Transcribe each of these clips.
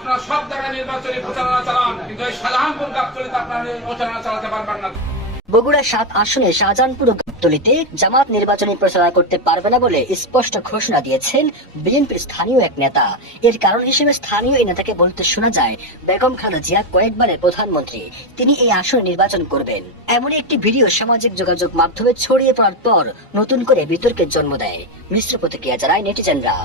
আপনারা সব জায়গায় নির্বাচনী প্রচারণা চালান, কিন্তু এই শাহজাহানপুর গাবতলিতে আপনারা প্রচারণা চালাতে পারবেন না। বগুড়া সাত আসনে শাহজাহানপুর গাবতলীতে জামাত নির্বাচনী প্রচারণা করতে পারবে না বলে স্পষ্ট ঘোষণা দিয়েছেন বিএনপির স্থানীয় এক নেতা। এর কারণ হিসেবে স্থানীয় এই নেতাকে বলতে শোনা যায়, বেগম খালেদা জিয়া কয়েকবারের প্রধানমন্ত্রী, তিনি এই আসনে নির্বাচন করবেন। এমন একটি ভিডিও সামাজিক যোগাযোগ মাধ্যমে ছড়িয়ে পড়ার পর নতুন করে বিতর্কের জন্ম দেয়। মিশ্র প্রতিক্রিয়া জানায় নেটিজেনরা।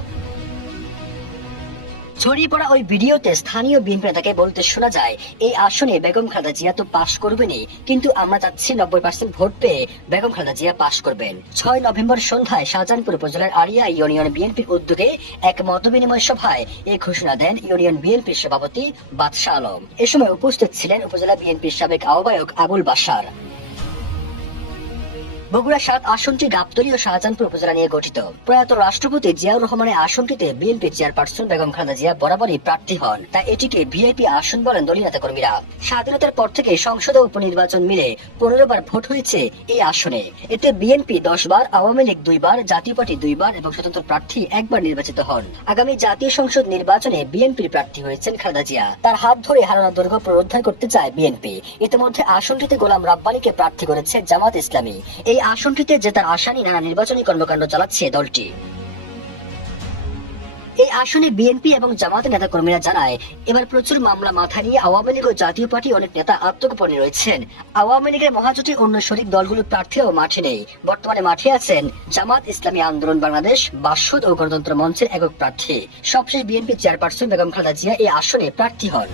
ছড়িয়ে পড়া ওই ভিডিওতে স্থানীয় বিএনপি নেতাকে বলতে শোনা যায়, এই আসনে বেগম খালেদা জিয়া তো পাশ করবেনই, কিন্তু আমরা চাচ্ছি নব্বই পার্সেন্ট ভোট পেয়ে বেগম খালেদা জিয়া পাশ করবেন। ছয় নভেম্বর সন্ধ্যায় শাহজাহানপুর উপজেলার আরিয়া ইউনিয়ন বিএনপির উদ্যোগে এক মতবিনিময় সভায় এই ঘোষণা দেন ইউনিয়ন বিএনপির সভাপতি বাদশাহ আলম। এ সময় উপস্থিত ছিলেন উপজেলা বিএনপির সাবেক আহ্বায়ক আবুল বাসার বগুড়া সাত আসনটি গাবতলী ও শাহজাহানপুর উপজেলা নিয়ে গঠিত। প্রয়াত রাষ্ট্রপতি জিয়াউর রহমানের আসনটিতে বিএনপি চেয়ারপারসন বেগম খালেদা জিয়া বরাবরই প্রার্থী হন। তাই এটিকে ভিআইপি আসন বলেন দলীয় নেতা কর্মীরা। স্বাধীনতার পর থেকে সংসদ উপনির্বাচন মিলে পনেরো বার ভোট হয়েছে এই আসনে। এতে বিএনপি দশ বার আওয়ামী লীগ দুইবার, জাতীয় পার্টি দুইবার এবং স্বতন্ত্র প্রার্থী একবার নির্বাচিত হন। আগামী জাতীয় সংসদ নির্বাচনে বিএনপির প্রার্থী হয়েছেন খালেদা জিয়া। তার হাত ধরে হারানো দুর্গ পুনরুদ্ধার করতে চায় বিএনপি। ইতিমধ্যে আসনটিতে গোলাম রাব্বানিকে প্রার্থী করেছে জামাত ইসলামী। এই আসনটিতে জেতার আশা নিয়ে নানা নির্বাচনী কর্মকাণ্ড চালাচ্ছে দলটি। এই আসনে বিএনপি এবং জামাতের নেতা কর্মীরা জানায়, এবার প্রচুর মামলা মাথা নিয়ে আওয়ামী লীগ ও জাতীয় পার্টি অনেক নেতা আত্মগোপনে রয়েছেন। আওয়ামী লীগের মহাজোটে অন্য শরিক দলগুলোর প্রার্থীও মাঠে নেই। বর্তমানে মাঠে আছেন জামাত ইসলামী আন্দোলন বাংলাদেশ, বাসদ ও গণতন্ত্র মঞ্চের একক প্রার্থী। সবশেষ বিএনপি চেয়ারপারসন বেগম খালেদা জিয়া এই আসনে প্রার্থী হন।